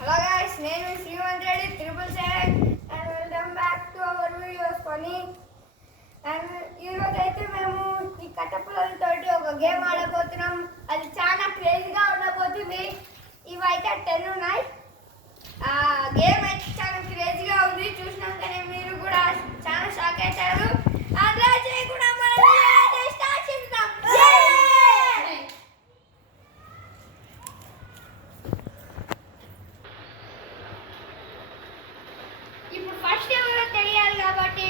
Hello guys, name is Sriman Reddy 777 and welcome back to our videos funny. And ఈరోజు అయితే మేము ఈ కట్టపుల్లలతోటి ఒక గేమ్ ఆడబోతున్నాం. అది చాలా క్రేజీగా ఉండబోతుంది. ఇవైతే 10 ఉన్నాయి. ఆ గేమ్ అయితే చాలా క్రేజీగా ఉంది. చూసినాకనే మీరు కూడా చాలా షాక్ అవుతారు. అలా చేయకుండా మనం స్టార్ట్ చేద్దాం. ఇప్పుడు ఫస్ట్ ఎవరో తెలియాలి కాబట్టి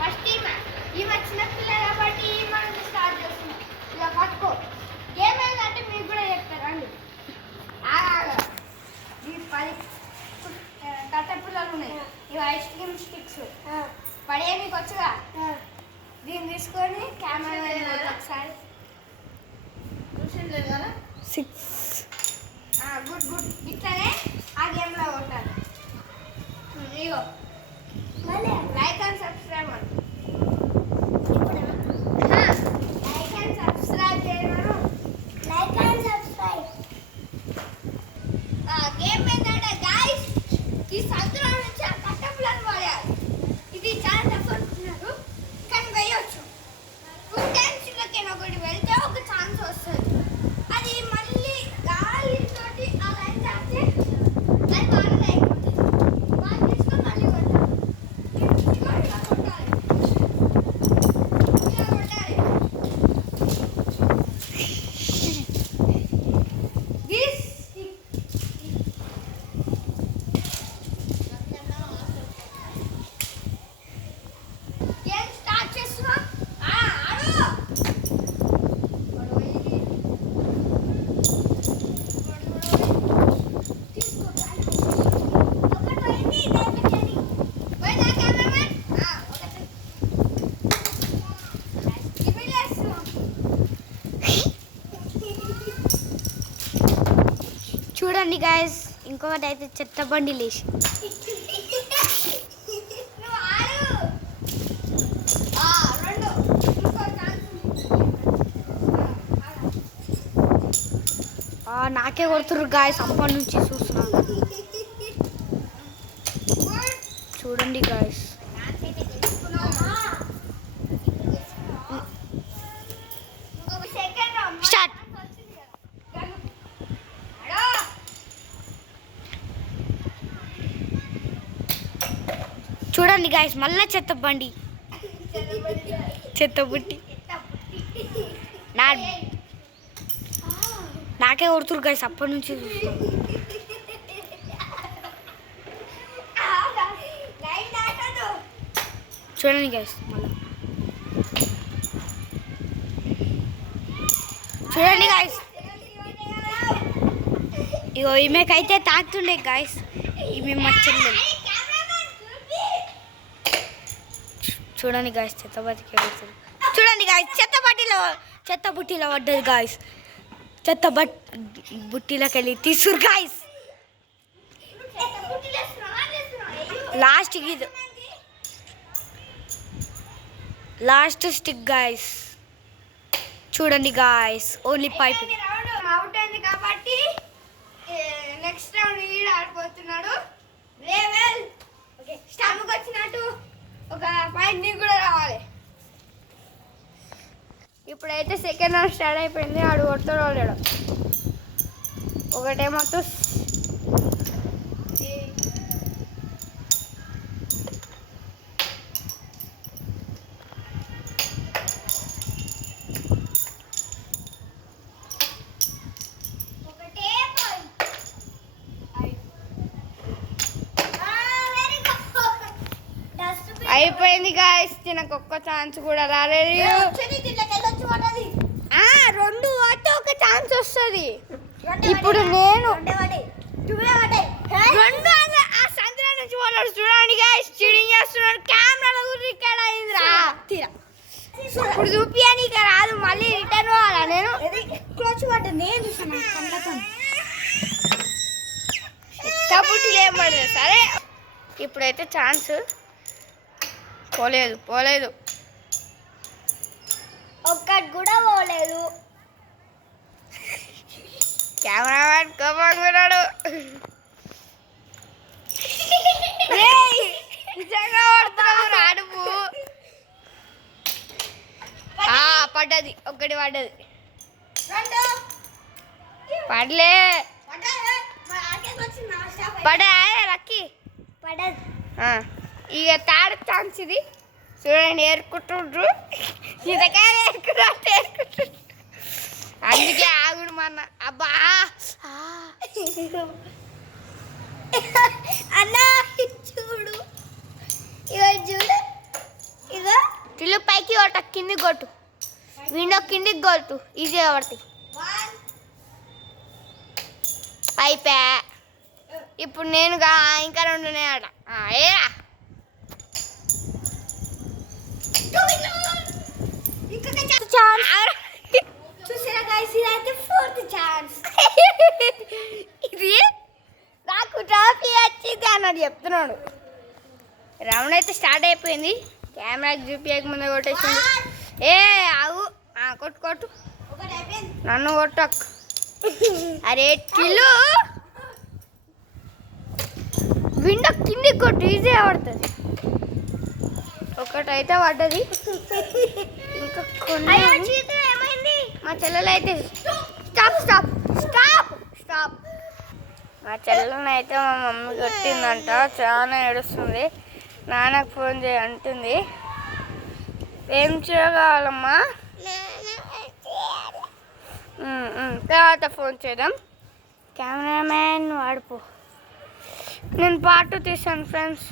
ఫస్ట్ ఈమె చిన్నపిల్ల కాబట్టి మనం స్టార్ట్ చేస్తున్నాం. ఇలా పట్టుకో. గేమ్ ఏంటంటే మీకు కూడా చెప్తారు అండి. ఈ 10 కట్టెపుల్లలు ఉన్నాయి. ఇవి ఐస్ క్రీమ్ స్టిక్స్. పడే మీకు వచ్చుగా దీన్ని తీసుకొని కెమెరా ఒకసారి చూసింది కదా 6. Good good. ఇట్లనే ఆ గేమ్లో కొట్టాలి. ఇగో like and subscribe like and subscribe చేయడం. Like and subscribe. గేమ్ ఏంటంటే గాయ్స్ ఈ సంవత్సరం నుంచి ఆ కట్టెపుల్లను పడేయాలి. ఇది చాలా టఫ్ అనుకున్నారు కానీ వేయొచ్చు. 2 times ఇళ్ళకైనా ఒకటి వెళ్తే ఒక ఛాన్స్ వస్తుంది. అది మళ్ళీ గాలితోటి ఆ లైన్ చేస్తే అది బాగా చూడండి గాయస్, ఇంకొకటి అయితే చెత్త బండి లేచి నాకే కొడుతుర్రు గాయస్. అప్పటి నుంచి చూస్తున్నాను. చూడండి గాయస్. స్టార్ట్. చూడండి గాయస్, మళ్ళీ చెత్త బండి చెత్త బుట్టి నాకే కొడుతురు గాయస్. అప్పటి నుంచి చూడండి గాయస్. చూడండి గాయస్, ఇగో ఈమెకైతే తాకుతుండే గాయస్. ఈమె మచ్చలేదు. చూడండి గాయస్, చెత్త బతికే కొడుతుంది. చూడండి గాయస్, చెత్త బుట్టిలో పడ్డది గాయస్. చెత్త బుట్టిలోకి వెళ్ళి తీసుకురు గాయస్. Last stick guys. చూడండి గాయస్, ఓన్లీ పైప్ అవుట్ అయింది కాబట్టి నెక్స్ట్ రౌండ్ ఈడ ఆడిపోతున్నాడు. లెవెల్ ఓకే స్టామ్కి వచ్చినట్టు ఒక పాయింట్ నీకు కూడా రావాలి. ఇప్పుడైతే సెకండ్ రౌండ్ స్టార్ట్ అయిపోయింది. ఆడు కొడతాడు వాడాడు. ఒకటేమో అయిపోయింది గాయస్. నాకు ఒక్క ఛాన్స్ కూడా రాలేదు. 2 అయితే ఒక ఛాన్స్ వస్తుంది. ఇప్పుడు నేను 2 ఆ సంద్ర నుంచి వాళ్ళు చూడండి గాయస్. చీటింగ్ చేస్తున్నాడు. కెమెరాలో రికార్డ్ అయిందిరా. ఇప్పుడు చూపియానికి రాదు. మళ్ళీ రిటర్న్ పోవాలా నేను? కాబట్టి ఏం పడదు. సరే ఇప్పుడైతే ఛాన్స్ పోలేదు. ఒక్కటి కూడా పోలేదు. కెమెరామ్యాన్ కోపడుతున్నాడు. పడ్డది పడలే పడా లక్కీ పడదు ఇక థర్డ్ ఛాన్స్ ఇది చూడండి ఏరుకుంటుండ్రు ఇదకాయ ఏరుకుంటుండ్రు అందుకే ఆగుడు మన అబ్బా అన్నా చూడు ఇగో చూడు ఇగో టిల్లు పైకి కొట్ట కిందికి కొట్టు విండో కిందికి కొట్టు ఈజీగా పడుతుంది అయిపోయా ఇప్పుడు నేనుగా ఇంకా 2 ఉన్నాయట ఏరా చూసారా గైస్ ఇదైతే 4th ఛాన్స్ ఇది నాకు ట్రాఫీ వచ్చింది అన్నది చెప్తున్నాడు రౌండ్ అయితే స్టార్ట్ అయిపోయింది కెమెరాకి చూపించక ముందే కొట్టేసింది ఏ ఆగు కొట్టు కొట్టు నన్ను కొట్టక్ అరే టిల్లు విండో కిందికి కొట్టు ఈజీగా పడుతుంది ఒకటైతే పడ్డది ఇంకా కొన్ని ఏమైంది మా చెల్లెలు అయితే స్టాప్ స్టాప్ స్టాప్ స్టాప్ మా చెల్లెలను అయితే మా మమ్మీ కొట్టిందంట చాలా ఏడుస్తుంది నాన్నకు ఫోన్ చేయ అంటుంది ఏం చేయగలమ్మా తర్వాత ఫోన్ చేద్దాం కెమెరామ్యాన్ వాడిపో నేను పార్ట్ 2 తీసాను ఫ్రెండ్స్